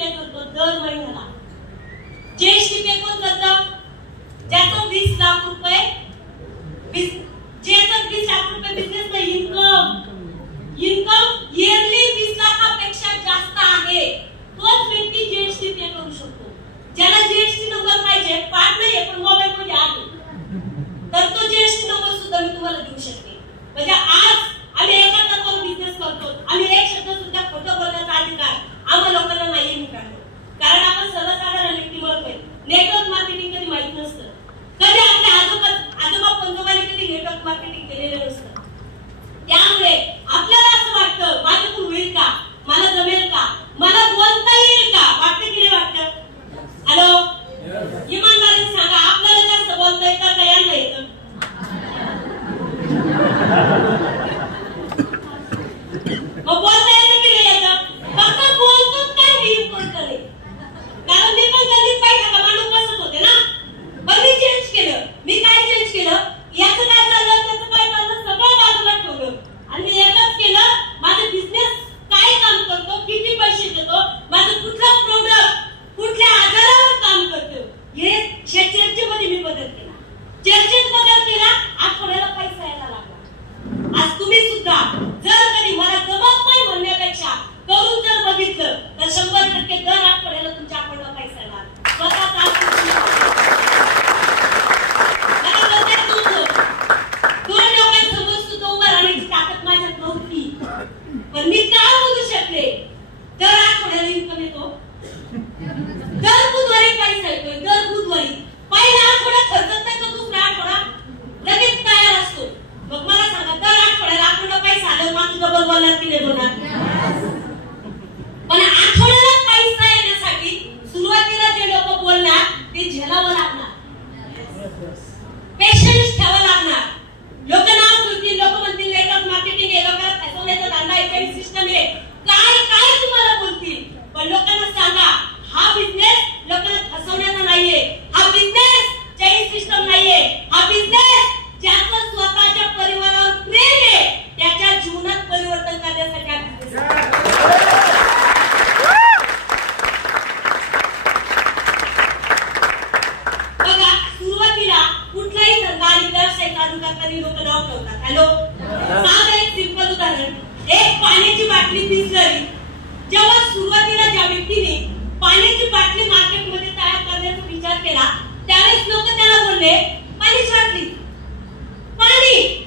पे करतो दर महिन्याला. जीएसटी पे कोण करतं? ज्याचं 20 लाख रुपये ज्याचं 20 लाख रुपये बिझनेस इन्कम इयरली 20 लाखापेक्षा जास्त आहे तोच व्यक्ती जीएसटी पे करू शकतो. ज्याला जीएसटी नंबर पाहिजे, पाठ नाहीये पण मोबाईल मध्ये आहे, तर तो जीएसटी नंबर सुद्धा मी तुम्हाला देऊ शकते. म्हणजे आज आम्ही एका तत्वावर बिझनेस करतो. आम्ही एक शब्द सुद्धा खोटं बोलण्याचा अधिकार आम्हा लोकांना नाहीये मित्रांनो. कारण आपण सर्वसाधारण व्यक्ती ओळखतोय. नेटवर्क मार्केटिंग कधी माहित नसतं. कधी आपल्या आजोबा पंजोबाने कधी नेटवर्क मार्केटिंग केलेलं नसतं. त्यामुळे आपल्याला असं वाटतं माझ्याकडून होईल का, मला जमेल का, मला बोलता येईल का, वाटतं की नाही वाटतं? हॅलो, इमानदारीने सांगा, आपल्याला जास्त बोलता येतं का यांना येतं? मग बोलता येतं की नाही येतं? फक्त बोलतोच काय हे इम्पॉर्टंट आहे. कारण मी पण गल्लीत पाहिजे का माणूस बसत होते ना, पण मी चेंज केलं. मी काय चेंज केलं? याचं काय चाललं, त्याचं काय चाललं, सगळं बाजूला ठेवलं आणि मी एकच केलं, माझं बिझनेस काय काम करतो, किती पैसे देतो, माझं कुठलं प्रोडक्ट कुठल्या आधारावर काम करतो, हे चर्चेमध्ये मी बदल केला. चर्चेत बदल केला, आठवड्याला पैसा यायला लागला. आज तुम्ही सुद्धा जर कधी मला जमत नाही म्हणण्यापेक्षा करून जर बघितलं तर 100% दर आठवड्याला तुमच्या अकाउंटला पैसा येणार. पण मी काय बोलू शकले? दर आठवड्याला इन्कम येतो, दर बुधवारी पैसा येतोय, दर बुधवारी. पहिला आठवडा खर्चत नाही तर दुसरा आठवडा लगेच तयार असतो. मग मला सांगा, दर आठवड्याला आठवडा पैसा आला, माणूस डबल बोलणार की नाही बोलणार? पण आठवड्याला पैसा येण्यासाठी सुरुवातीला जे लोक बोलणार ते झेलावं लागणार, पेशन्स ठेवावं लागणार. लोक नाव ठेवतील, लोक म्हणतील नेटवर्क मार्केटिंग आहे, लोकांना फसवण्याचा धंदा आहे, काही सिस्टम आहे, काय काय तुम्हाला बोलतील. पण लोकांना सांगा, हा बिझनेस लोकांना फसवण्याचा नाहीये, हा बिझनेस चेन सिस्टम नाहीये, हा बिझनेस ज्याचं स्वतःच्या परिवारावर प्रेम आहे त्याच्या जीवनात परिवर्तन करण्यासाठी हा बिझनेस. बघा, सुरुवातीला कुठलाही धंदा आणि व्यवसाय चालू करताना लोक नाव ठेवतात. हॅलो, साधं एक सिंपल उदाहरण, एक पाण्याची बाटली बिसलरी. जेव्हा सुरुवातीला ज्या व्यक्तीने पाण्याची बाटली मार्केटमध्ये तयार करण्याचा विचार केला त्यावेळेस लोक त्याला बोलले पाणीची बाटली, पाणी